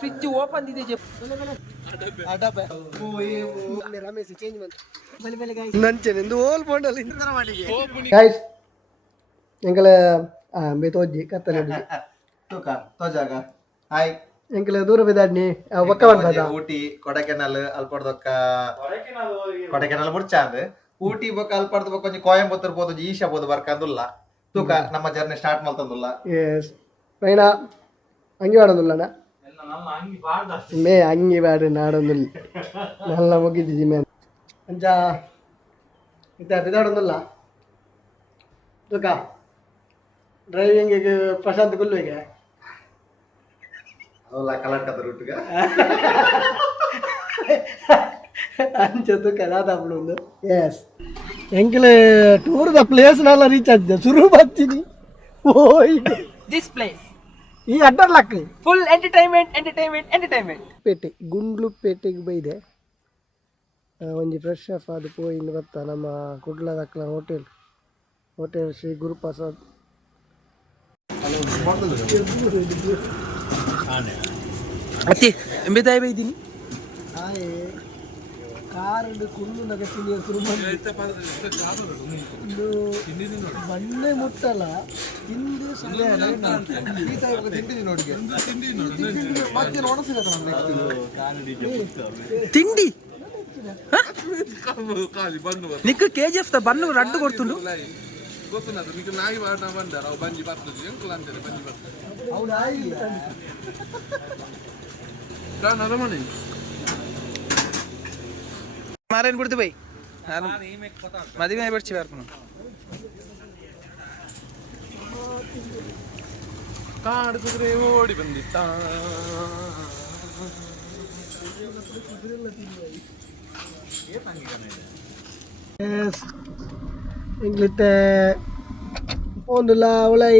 Fridge open ಇದೆ ದೂರ ಬಿದಾಡ್ನಿ ಊಟಿ ಕೊಡಕೆನಲ್ ಅಲ್ಪಡ್ದಕ್ಕ ಕೊಡಕೆನಲ್ ಮುಡ್ಚಾಂದ್ ಊಟಿ ಬಕ್ಕ ಅಲ್ಪಡ್ದ ಬಕ್ಕ ಒಂಜಿ ಕೋಯಂಬತ್ತೂರ್ ಪೋದು ಈಶಾ ಪೋದು ಬರ್ಕಂದುಲ್ಲ. ತೂಕ ನಮ್ಮ ಜರ್ನಿ ಸ್ಟಾರ್ಟ್ ಮಾಡ್ತಂದುಲ್ಲ. ಎಸ್ ಪೈನ ಹಂಗೆ ಮಾಡೋದಿಲ್ಲಣ್ಣ Mei angi bare narono, nahla mogi di dimen. Anja, kita beda rondo la. Tuka, rayu yang gege pasang te golo ika. Allah kalat. Anja tu ka nata blondo. Yes, yang gele turut a place, nahla richard. Suruh batin This place. ಈ ಅಡ್ಡರ್ ಲಕ್ ಫುಲ್ entertainment entertainment entertainment ಪೇಟೆ ಗುಂಡ್ಲು ಪೇಟೆಗೆ ಬೈದೆ. ಆ, ಒಂಜಿ ಫ್ರೆಶ್ ಅಪ್ ಅದು ಪೋಯಿಂದ ಬತ್ತ ನಮ್ಮ ಕುಡ್ಲದಕ್ಕಲ ಹೋಟೆಲ್ ಹೋಟೆಲ್ ಶ್ರೀ ಗುರುಪ್ರಸಾದ್. ಅತ್ತಿ ಎಂಬಿದಾಯಿ ಬೈದಿನಿ? ನಗಸಿನಿ ಹೆಸರು ಇದು ಬಣ್ಣೆ ಮುಟ್ಟಲ್ಲ ತಿಂದು ತಿಂಡಿ ನಿಕ್ಕ ಕೆ ಜಿ ಎಫ್ ದ ಬನ್ನು ರಡ್ಡು ಕೊಡ್ತುಂಡು? ಗೊತ್ತುನದು ನಿಮಗೆ ನಾಯಿ ಬಾಡ ಬಂದಾರ ಅವು ಬಂಜಿ ಬರ್ತದೆ. ಎಂಕುಲ ಅಂತಾರೆ ಬಂಜಿ ಬರ್ತದೆ. ಅವ್ನು ಆಗಿಲ್ಲ ನಾನು ಅರಮನೆ. মারেন করতে ভাই আর মাদি ভাই পড়ছি আর কোনো കാട് കുതിരെ ഓടി ബന്ധിത്താ எங்கள்கிட்ட போண்டுலா அவளை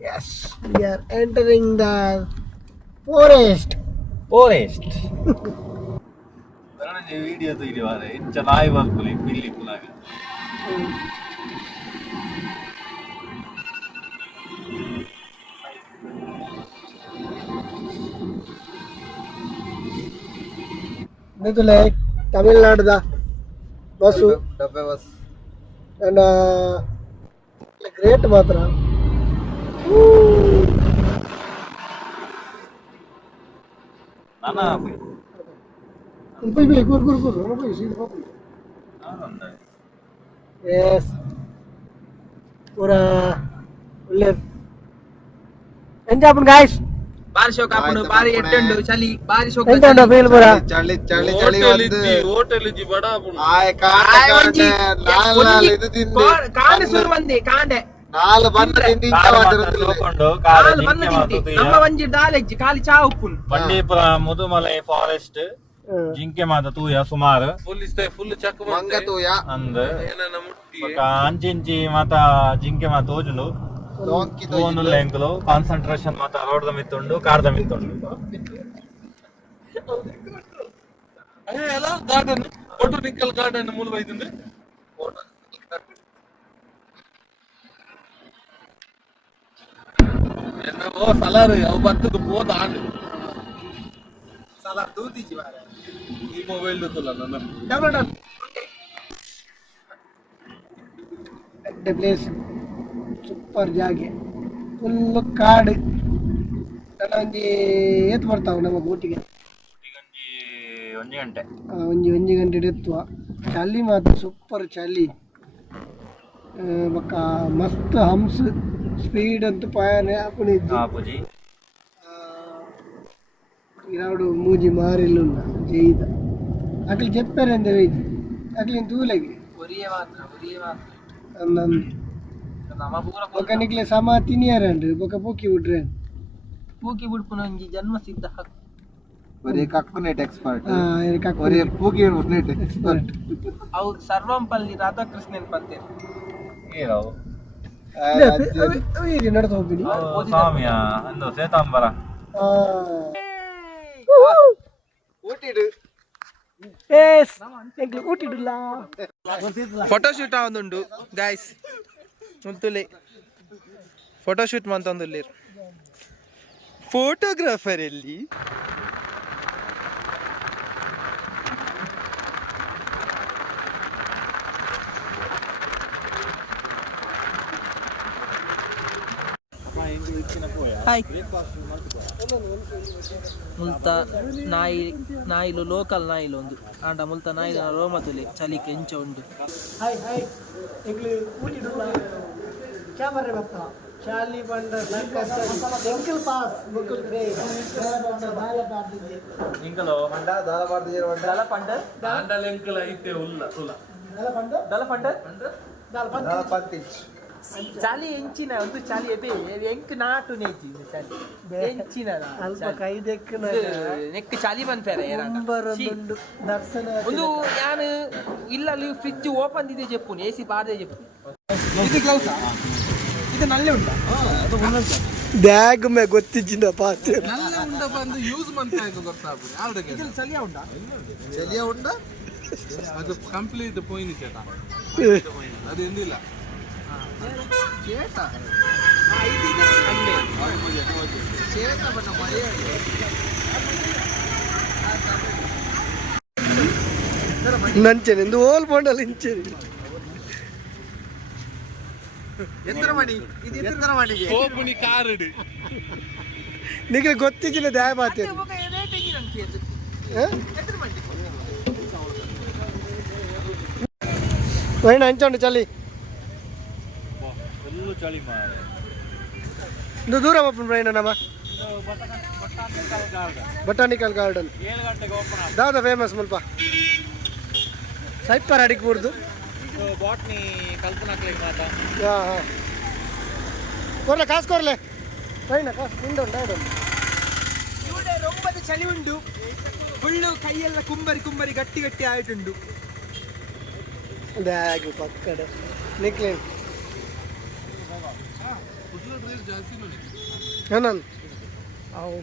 S V R entering the the forest. Forest video ತೆಗಿವಾರ ಇಂಚ ನಾಯಿ ಬರ್ಕೊಳ್ಳಿ ಬಿಲ್ಲಿ ಪುಲಾಗ ನಿಂತುಲೆ ತಮಿಳ್ನಾಡುದ ಬಸ್ಸು ಡಬ್ಬೆ ಬಸ್ ಅಂಡ್ ಗ್ರೇಟ್ ಮಾತ್ರ ನಾನ ಗುರು ಗುರು ಗುರು ಗುರು ಸೀಟ್ ಎಸ್ ಪೂರ ಒಳ್ಳೆ ಎಂಜಾಯ್ ಆಪನ್ ಗಾಯ್ಸ್ ಬಾರಿ ಶೋಕ್ ಹಾಕೊಂಡು ಬಾರಿ ಎಟ್ಟುಂಡು ಚಳಿ ಬಾರಿ ಶೋಕ್ ಎಂತ ಉಂಟು ಫೀಲ್ ಪೂರ ಚಳಿ ಚಳಿ ಚಳಿ ಹೋಟೆಲ್ ಬಂದು ಇಜ್ಜಿ ಹೋಟೆಲ್ ಇಜ್ಜಿ ಬಡ ಆಪುಂಡು. ಆಯ್ ಆಯ್ ಕಾಂಡೆ ಒಂಜಿ ಕಾಂಡೆ ನಾಲ್ ನಾಲ್ ಇದು ತಿಂದು ಕಾಂಡೆ ಸುರು ಮಂದಿ ಕಾಂಡೆ ನಾಲ್ ಬಣ್ಣ ತಿಂದು ಇಂಚ ಮಾಡಿರುತ್ತಿಲ್ಲ ತಗೊಂಡು ಕಾಲು ಬನ್ನ ತಿಂತಿ ನಮ್ಮ ಒಂಜಿ ದಾಲೆಜ್ಜಿ ಖಾಲಿ ಚಾ ಉಪ್ಪುನ್ ಬಂಡೀಪುರ ಮುದುಮಲೈ ಫಾರೆಸ್ಟ್ ಜಿಂಕೆ ಮಾತ ತೂಯ ಸುಮಾರು ಫುಲ್ ಇಸ್ತೆ ಫುಲ್ ಚೆಕ್ ಮಂಗ ತೂಯ ಅಂದ್ ಏನನ್ನ ಮುಟ್ಟಿ ಬೊಕ ಅಂಚಿಂಚಿ ಮಾತ ಜಿಂಕೆ ಮಾತ ತೋಜುಂಡು ಡಾಂಕಿ ತೂನು ಲೆಂಕಲು ಕಾನ್ಸಂಟ್ರೇಷನ್ ಮಾತ ರೋಡ್ದ ಮಿತ್ತುಂಡು ಕಾರ್ದ ಮಿತ್ತುಂಡು ಅಯ್ಯ ಎಲ್ಲ ಗಾರ್ಡನ್ ಬೊಟನಿಕಲ್ ಗಾರ್ಡನ್ ಮೂಲ ಓ ಸಲಾರು ಅವು ಬರ್ತದ ಪೋದ ಆಂಡ್ ಸಲ ತೂತಿಜಿ ಮಾರೆ ಈ ಮೊಬೈಲ್ ನನ್ನ. ಡೌನ್ಲೋಡ್ ದ ಪ್ಲೇಸ್ ಸೂಪರ್ ಜಾಗೆ. ಫುಲ್ ಕಾಡು ಚೆನ್ನಾಗಿ ಒಂಜಿ ಏತ್ ಬರ್ತಾವ ನಮ್ಮ ಬೋಟಿಗೆ ಒಂದು ಒಂಜಿ ಗಂಟೆ. ಒಂಜಿ ಒಂಜಿ ಗಂಟೆ ಎತ್ತುವ. ಚಳಿ ಮಾತ್ರ ಸೂಪರ್ ಚಳಿ. ಬೊಕ್ಕ ಮಸ್ತ್ ಹಂಸ್. ಸ್ಪೀಡ್ ಅಂತ ಪಾಯನೆ ಆಪುನಿ ಆಪುಜಿ ಮೂಜಿ ಮಾರಿಲ್ಲ ಜೈದ. ಅಕ್ಲೆ ಜೆಪ್ಪೆರ್ ಎಂದೆ ಐತಿ ಅಕ್ಲೆನ್ ತೂಲೆಗಿರಿ ಒರಿಯ ನಮ ಪೂರ ಸಮ ತೀನಿಯರ್ ಅಂಡ್ ಪೂಕಿ ಉಡ್ರೆ ಪೂಕಿ ಉಡ್ಪುನ ಅಂಗೆ ಜನ್ಮ ಸಿದ್ದ ಅಕ್ಕ ಒರೆ ಕಕ್ನೆಟ್ ಎಕ್ಸ್ಪರ್ಟ್. ಆ ಎರಕ್ ಬರೀ ಪೂಕಿಯನ್ ಉಡ್ನೆಟ್ ಎಕ್ಸ್ಪರ್ಟ್. ಅವು ಸರ್ವಂ ಪಲ್ಲಿ ರಾಧಾಕೃಷ್ಣನ್ ಪಂತೆರ್ ಏ ರಾಧಾಕೃಷ್ಣನ್ ಪತ್ತೇರು ಏರವು ನಡ್ದು ಹೋಗ್ತೀನಿ ಅವು ಸ್ವಾಮಿಯ ಒಂದು ಸೇತಾಂಬರ ಊಟಿಡು. ಊಟಿಡಿಲ್ಲ. ಫೋಟೋ ಶೂಟ್ ಆವೊಂದುಂಡು ಗಾಯ್ಸ್ ಮುತ್ತುಲೆ ಫೋಟೋಶೂಟ್ ಮಂತೊಂದು ಫೋಟೋಗ್ರಾಫರ್ ಎಲ್ಲಿ? హాయ్ ಮುಲ್ತ ನಾಯಿ ನಾಯಿಲು ಲೋಕಲ್ ನಾಯಿಲು ಒಂದು ಆಂಡ ಮುಲ್ತ ನಾಯಿಲ ರೋಮತುಲಿ ಚಲಿಕೆ ಎಂಚ ಉಂಡು ಹಾಯ್ ಹಾಯ್ ಎಂಕ್ಲು ಊಟಿಡುಲ್ಲ ಕ್ಯಾಮರ ಬರ್ತಾ ಶಾಲಿ ಬಂಡ ಎಂಕಲ್ ಪಾಸ್ ಮುಕುಲ್ ರೇ ದಾಲ ಪಾಡ್ದಿದ್ದೆ ಎಂಕಲು ಮಂಡ ದಾಲ ಪಾಡ್ದಿದ್ದೆ ಮಂಡ ದಾಲ ಪಂಡ ದಾಂಡಲ್ ಎಂಕಲ್ ಐತೆ ಉಲ್ಲ ಉಲ್ಲ ದಾಲ ಪಂಡ ದಾಲ ಪಂಡ ದಾಲ ಪಂಡ ದಾಲ ಪಂಡ ಚಲಿ ಎಂಚಿನ ಒಂದು ಚಳಿ ಎಬೆ ಎಂಕ್ ನಾಟು ನೇಜಿ ಚಳಿ ಎಂಚಿನ ಅಲ್ಪ ಕೈ ದೆಕ್ಕನ ನೆಕ್ ಚಳಿ ಬಂತಾರೆ ಒಂದು ಯಾನ್ ಇಲ್ಲಲ್ಲಿ ಫ್ರಿಜ್ ಓಪನ್ ಇದೆ ಜೆಪ್ಪುನಿ ಎ ಸಿ ಬಾರದೆ ಜೆಪ್ಪು ಇದು ನಲ್ಲೆ ಉಂಟಾ? ಬ್ಯಾಗ್ ಮೇ ಗೊತ್ತಿಜ್ಜಿನ ಪಾತ್ರೆ. ನಲ್ಲ ಉಂಡ ಬಂದು ಯೂಸ್ ಮಾಡ್ತಾ ಗೊತ್ತಾಗ್ಬೋದು ಯಾವ್ದಕ್ಕೆ ಚಳಿಯ ಉಂಟಾ? ಚಳಿಯ ಉಂಡ ಅದು ಕಂಪ್ಲೀಟ್ ಪೋಯಿನಿ ಚೇಟ ಅದು ಎಂದಿಲ್ಲ. ನಂಚೆನೆ ಇಂದು ಓಲ್ ಬಂಡಲ್ ಇಂಚೆನೆ ಎಂತರ ಮಾಡಿ ಇದು ಎಂತರ ಮಾಡಿಗೆ. ಓಪುನಿ ಕಾರಡು. ನಿಗೆ ಗೊತ್ತಿಜ್ಜಿನ ದ್ಯಾಯ ಮಾತೆ. ವೈನ ಹಂಚೋಂಡು ಚಲಿ ಚಳಿ ಮಾರೆ ಇಂದು ದೂರ ಬಪ್ಪನ್ ಪ್ರಯಾಣ ನಮ್ಮ ಬಟಾನಿಕಲ್ ಗಾರ್ಡನ್ ಏಳು ಗಂಟೆಗೆ ಓಪನ್ ಆಗ ದಾದ ಫೇಮಸ್ ಮುಲ್ಪ ಸೈಪರ್ ಅಡಿಗೆ ಬಿಡ್ದು ಬಾಟ್ನಿ ಕಲ್ಪನಾಕ್ಲಿಗೆ ಮಾತಾ ಹಾಂ ಹಾಂ ಕೊರ್ಲೆ ಕಾಸು ಕೊರ್ಲೆ ಟ್ರೈನ ಕಾಸು ನಿಂಡು ಡೈಡು ഇവിടെ ರೊಂಬದ ಚಳಿ ಉಂಡು ಫುಲ್ಲು ಕೈಯೆಲ್ಲ ಕುಂಬರಿ ಕುಂಬರಿ ಗಟ್ಟಿ ಗಟ್ಟಿ ಆಯ್ತುಂಡು ಬ್ಯಾಗ್ ಪಕ್ಕಡೆ ನಿಕ್ಲೇನ್ ಜಾಸ್ತಿ ನೋಡಿ ಏನನ್? ಅವು.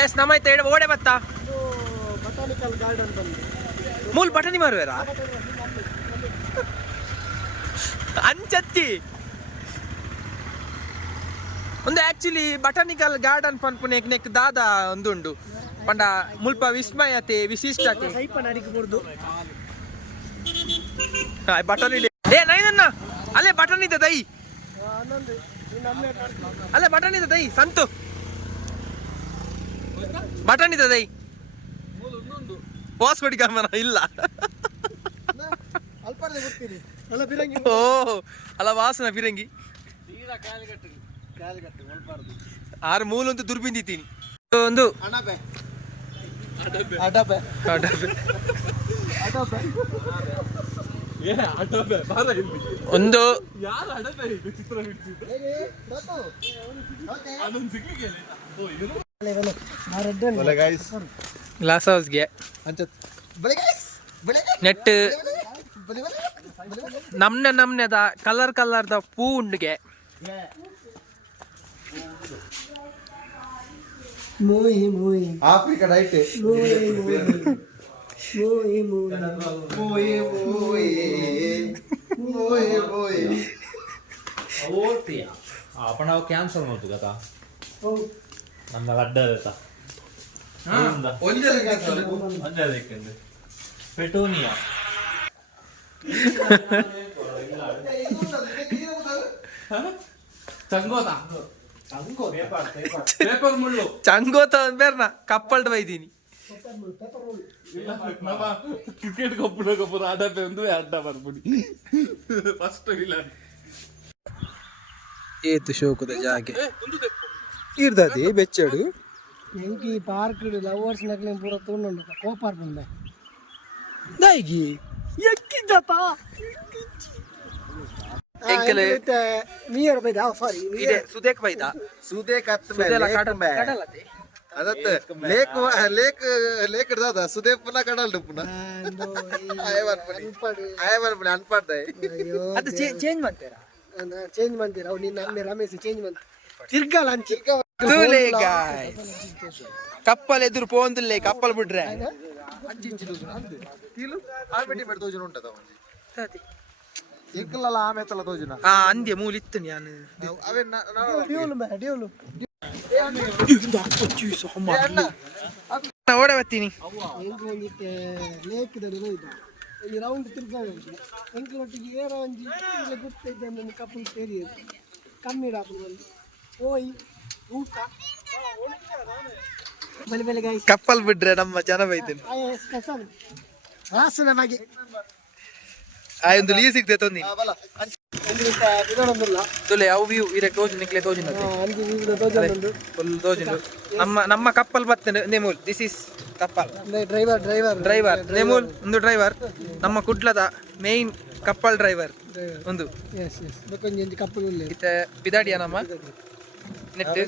ಎಸ್ ನಮ್ಮ ಐತೆ ಓಡೆ ಬತ್ತ? ಬಟಾನಿಕಲ್ ಗಾರ್ಡನ್ ಬಂದು ಮೂಲ್ ಬಟನಿ ಮಾರುವೇರ? ಅಂಚತ್ತಿ. ಒಂದು ಆಕ್ಚುಲಿ ಬಟಾನಿಕಲ್ ಗಾರ್ಡನ್ ಪನ್ಪುನೆ ನೆಕ್ ದಾದ ಒಂದುಂಡು. ಪಂಡ ಮುಲ್ಪ ವಿಸ್ಮಯತೆ ವಿಶಿಷ್ಟತೆ. ಬಿಡ್ದು ಏ ನೈನನ್ನ ಅಲ್ಲೇ ಬಟನ್ ಇದೆ ದೈ. ಅಲ್ಲೇ ಬಟನ್ ಇದೆ ದೈ. ಸಂತು. ಬಟನ್ ಇದೆ ದೈ. ವಾಸ್ ಕೊಡಿ ಗಮನ ಇಲ್ಲ. ಓ ಅಲ್ಲ ವಾಸನ ಫಿರಂಗಿ. ಆರು ಮೂಲ ಒಂದು ದುರ್ಬಿಂದಿತೀನಿ ಒಂದು ಒಂದು ಗ್ಲಾಸ್ ಹೌಸ್ಗೆ. ನೆಟ್ ನಮ್ನೆ ನಮ್ನೆದ ಕಲರ್ ಕಲರ್ದ ಪೂ ಉಂಡ್ಗೆ. ಮೂಯಿ ಮೂಯಿ ಆಫ್ರಿಕಾ ಡೈಟ್ ಮೂಯಿ ಮೂಯಿ ಮೂಯಿ ಮೂಯಿ ಮೂಯೆ ಮೂಯೆ ಮೂಯೆ ಮೂಯೆ ಓದ್ತೀಯ आपण ಅವು ಕ್ಯಾನ್ಸಲ್ ಮಾಡ್ತು ಗತಾ ನಮ್ಮ ಅಡ್ಡ ಒಂಜಲ ಕೆಲಸ ಒಂದೇ ಪೆಟೋನಿಯಾ ಚಂಗೋತ ಪೇಪರ್ ಮುಳ್ಳು ಚಂಗೋತ ಬೇರ್ನ ಕಪ್ಪಲ್ಡ್ ಬೈದೀನಿ ನಮ್ಮ ಕ್ರಿಕೆಟ್ ಕಪ್ಪುನ ಕಪ್ಪುನ ಅಡಬೆ ಒಂದು ಅಡ್ಡ ಬರ್ಬಿಡಿ ಫಸ್ಟ್ ಇಲ್ಲ ಏತು ಶೋಕದ ಜಾಗೆ ಒಂದು ತೆಪ್ಪು ಇರ್ದದಿ ಬೆಚ್ಚಡು ಎಂಕಿ ಪಾರ್ಕ್ ಲವರ್ಸ್ ನಕ್ಲಿನ ಪೂರ ತಗೊಂಡು ಕೋಪಾರ್ ಬಂದೆ ದಾಯಿಗಿ ಎಕ್ಕಿದ್ದತ ಎಂಕಲೆ ಆಫರಿ ಸಾರಿ ಇದೆ. ಸುದೇಕ್ ಬೈದ ಸುದೇಕ್ ಅದತ್ತ ಲೇಕ್ ಲೇಕ್ ಲೇಕ್ ದಾದ ಸುದೇ ಪುನಃ ಕಡಲ್ಡು ಪುನಃ. ಆಯವಾನ್ ಪುನಿ ಆಯವಾನ್ ಪುನಿ ಅನ್ಪಾಡ್ದೆ ಅದು ಚೇಂಜ್ ಮಾಡ್ತೀರಾ? ಚೇಂಜ್ ಮಾಡ್ತೀರಾ? ಅವ್ ನಿನ್ನ ಅಮ್ಮೆ ರಮೇಶ್ ಚೇಂಜ್ ತಿರ್ಗಲ್ಲ ಅಂಚಿ ತೂಲೆ. ಕಪ್ಪಲ್ ಎದುರು ಪೋಂದುಲ್ಲೆ ಕಪ್ಪಲ್ ಬಿಡ್ರೆ ಉಂಟದ ತೋಜುನ ಆ ಅಂದ್ಯ ಮೂಲಿತ್ತು ನಾನು ಅವೇನ್ ಡ್ಯೂಲು ಮೇ ಡ್ಯೂಲು ಓಡ ಬರ್ತೀನಿ ಲೇಕ್ ಇಲ್ಲಿ ರೌಂಡ್ ತಿರ್ಗಾವೆ ಎಂಕ್ಲೊಟ್ಟಿಗೆ ಏರ ಒಂಜಿ ಇಲ್ಲ ಗುರ್ತೈತೆ ನನ್ನ ಕಪ್ಪಲ್ ಸೇರಿ ಕಮ್ಮಿ ಬಂದು ಓಯ್ ಊಟ. ಕಪ್ಪಲ್ ಬಿಡ್ರೆ ನಮ್ಮ ಜನ ಬೈತೀನಿ. ಸ್ಪೆಷಲ್. ಹಾಸನ ಬಗ್ಗೆ ಆ ಒಂದು ಲೀ ಸಿಗ್ತೈತೆ ತೊಂದಿ ಇದೊಂದಿಲ್ಲ ತುಲೆ ಅವು ವ್ಯೂ ಇರ ತೋಜು ನಿಕ್ಲೆ ತೋಜಿನ ಫುಲ್ ನಮ್ಮ ನಮ್ಮ ಕಪ್ಪಲ್ ಬರ್ತೇನೆ ನೇಮೂಲ್. This is couple. Driver driver driver ನೇಮೂಲ್ ಒಂದು ಡ್ರೈವರ್ ನಮ್ಮ ಕುಡ್ಲದ ಮೇನ್ ಕಪ್ಪಲ್ ಡ್ರೈವರ್ ಒಂದು. ಕಪ್ಪಲ್ ಇತ್ತೆ ಪಿದಾಡಿಯ ನಮ್ಮ? ನೆಟ್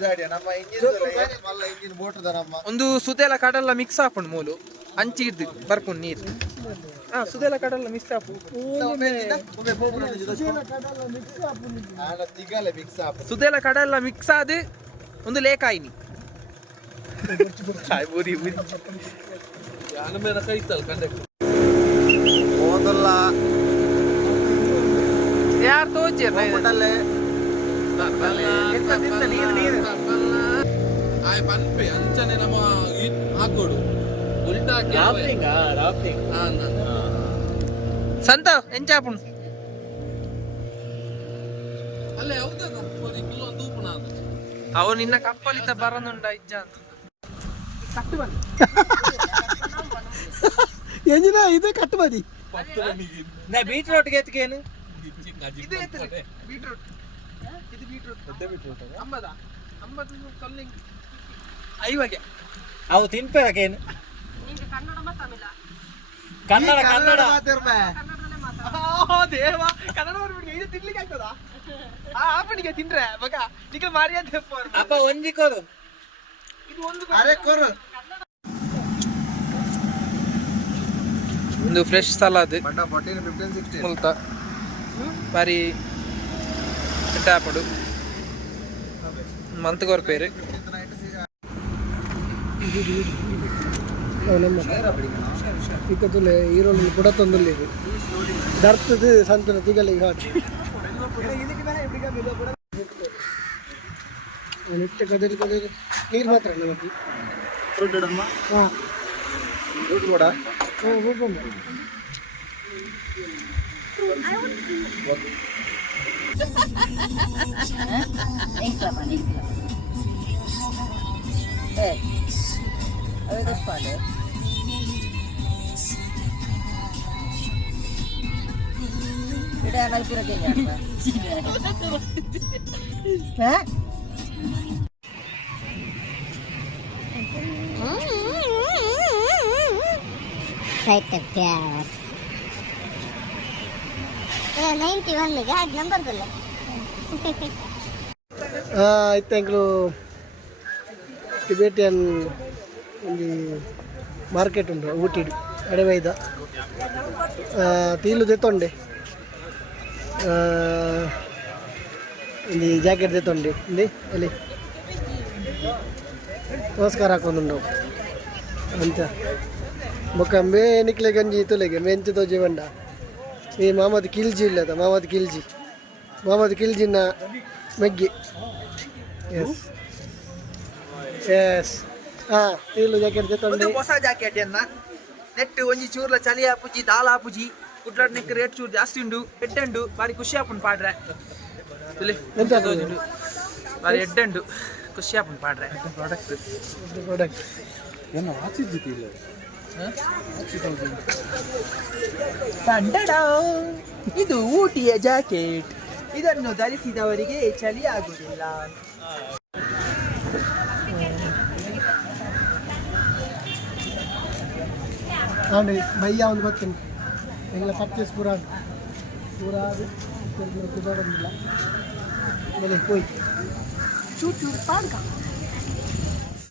ಒಂದು ಸುದೆಲ ಕಡಲ್ಲ ಮಿಕ್ಸ್ ಹಾಕೊಂಡು ಮೂಲು. ಅಂಚಿ ಇದ್ದು ಬರ್ಕೊಂಡು ನೀರು. ಹಾ ಸುದೆಲ ಕಡಲ್ಲ ಮಿಕ್ಸ್ ಆಪ ಸುದೆಲ ಕಡಲ್ಲ ಮಿಕ್ಸ್ ಆದ ಒಂದು ಲೇಕಾಯಿನಿ ಯಾರು ಬೂರಿ ಬೂರಿ ಯಾರು ನೀರು ನೀರು ಆಯ್ ಪನ್ಪೆ ಅಂಚನೆ ನಮ್ಮ ಹಾಕೋಡು ಉಲ್ಟಾ ರಾಫ್ಟಿಂಗ್ ರಾಫ್ಟಿಂಗ್ ಸಂತ ಎಂಚಾಪುಣ್ ಅಲ್ಲೇ ಒಂದು ಕಿಲೋ ಅವ ನಿನ್ನ ಕಪ್ಪಲಿದ್ದ ಬರನುಂಡ ಇಜ್ಜ ಅಂತ. ಎಂಜಿನ ಇದು ಕಟ್ಟು ಮದಿ ನಾ ಬೀಟ್ರೋಟ್ಗೆ ಎತ್ಕೇನು ಇದು ಎತ್ತಲೆ ಬೀಟ್ರೂಟ್ ಇದು ಬೀಟ್ರೂಟ್ ಅಂಬದ ಅಂಬದ ಕಲ್ಲಿಂಗ್ ಐವಾಗೆ ಅವು ತಿನ್ಪೇಕೇನು ಕನ್ನಡ ಕನ್ನಡ ದೇವ ಕನ್ನಡ ಬರ್ಬಿಡಿ ಇದು ತಿನ್ಲಿಕ್ಕೆ ಆಗ್ತದಾ ಆ ಆಪಣಿಗೆ ತಿಂದ್ರೆ ಮಗ. ನಿಖಲ್ ಮಾರಿ ಅಂತ ಅಪ್ಪ ಒಂಜಿ ಕೋರು ಇದು ಒಂದು ಅರೆ ಕೊರು ಒಂದು ಫ್ರೆಶ್ ಸಲಾದ್ ಬಣ್ಣ ಫೋರ್ಟೀನ್ ಫಿಫ್ಟೀನ್ ಸಿಕ್ಸ್ಟೀನ್ ಮುಲ್ತ ಬಾರಿ ಇಟ್ಟಾಪಡು ಮಂತ್ಗೋರ್ ಪೇರು ಈಗ ತುಲೆ ಈರುಳ್ಳಿ ಕೂಡ ತೊಂದಲ್ಲಿ ಇದು ದರ್ತದ ಸಂತನ ತಿಗಲಿ ಘಾಟ್ ನಿತ್ಯ ಕದಲಿ ಕದಲಿ ನೀರು ಮಾತ್ರ ನಮಗೆ ಹಾಂ ದುಡ್ಡು ಕೂಡ ಹ್ಞೂ Iklapan, iklapan. Eh, Right the best. Ninety ಒನ್ಗೆ ಅದು ನಂಬರ್ ಬಲ್ಲ ಆಯ್ತು ಎಂಕ್ಲು ಟಿಬೇಟಿಯನ್ ಒಂದು ಮಾರ್ಕೆಟ್ ಉಂಟು ಊಟಿಡು ಎಡವೈದ ತೀಲು ತೆತ್ತೊಂಡೆ. ಇಲ್ಲಿ ಜಾಕೆಟ್ ತೆತ್ತೊಂಡೆ, ಇಲ್ಲಿ ಎಲ್ಲಿ ನಮಸ್ಕಾರ ಹಾಕೊಂಡುಂಡು ಅಂತ. ಬೊಕ್ಕ ಮೇ ನಿಕ್ಲೆ ಗಂಜಿ ತುಲೆಗೆ, ಮೆಂಚು, ತೋಜಿ, ಬಂಡ. ಈ ಮಹಮ್ಮದ್ ಕಿಲ್ಜಿ ಇಲ್ಲದ ಮಹಮ್ಮದ್ ಕಿಲ್ಜಿ. ಮಾಮದ್ ಕಿಲ್ಜಿನ ಮೆಗ್ಗಿ. ಎಸ್ ಎಸ್ ಹಾ ತೀಲು ಜಾಕೆಟ್ ತೆತ್ತೊಂಡೆ ಹೊಸ ಜಾಕೆಟ್ ಅನ್ನ. ನೆಟ್ ಒಂಜಿ ಚೂರ್ಲ ಚಳಿ ಆಪುಜಿ ದಾಲ್ ಆಪುಜಿ ಕುಡ್ಲಾಡ್ ನೆಕ್ ರೇಟ್ ಚೂರ್ ಜಾಸ್ತಿ ಉಂಡು ಎಡ್ಡಂಡು ಬಾರಿ ಖುಷಿ ಆಪುಂಡು ಪಾಡ್ರೆ. ಬಾರಿ ಎಡ್ಡಂಡು ಖುಷಿ ಆಪುಂಡು ಪಾಡ್ರೆ. ಪ್ರಾಡಕ್ಟ್ ಪ್ರಾಡಕ್ಟ್ ಇದು ಊಟಿಯ ಜಾಕೆಟ್. ಇದನ್ನು ಧರಿಸಿದವರಿಗೆ ಚಳಿ ಆಗುವುದಿಲ್ಲ ಹಾಂ ಭಯ್ಯ ಒಂದು ಬರ್ತೀನಿ. ಎಲ್ಲ ಪರ್ಚೇಸ್ ಪೂರ ಆಡು. ಪೂರ ಆದು ಕುದೋಡೋದಿಲ್ಲ ಆಮೇಲೆ ಹೋಯ್ ಚೂರು ಚೂರು ಪಾಡ್ಕ.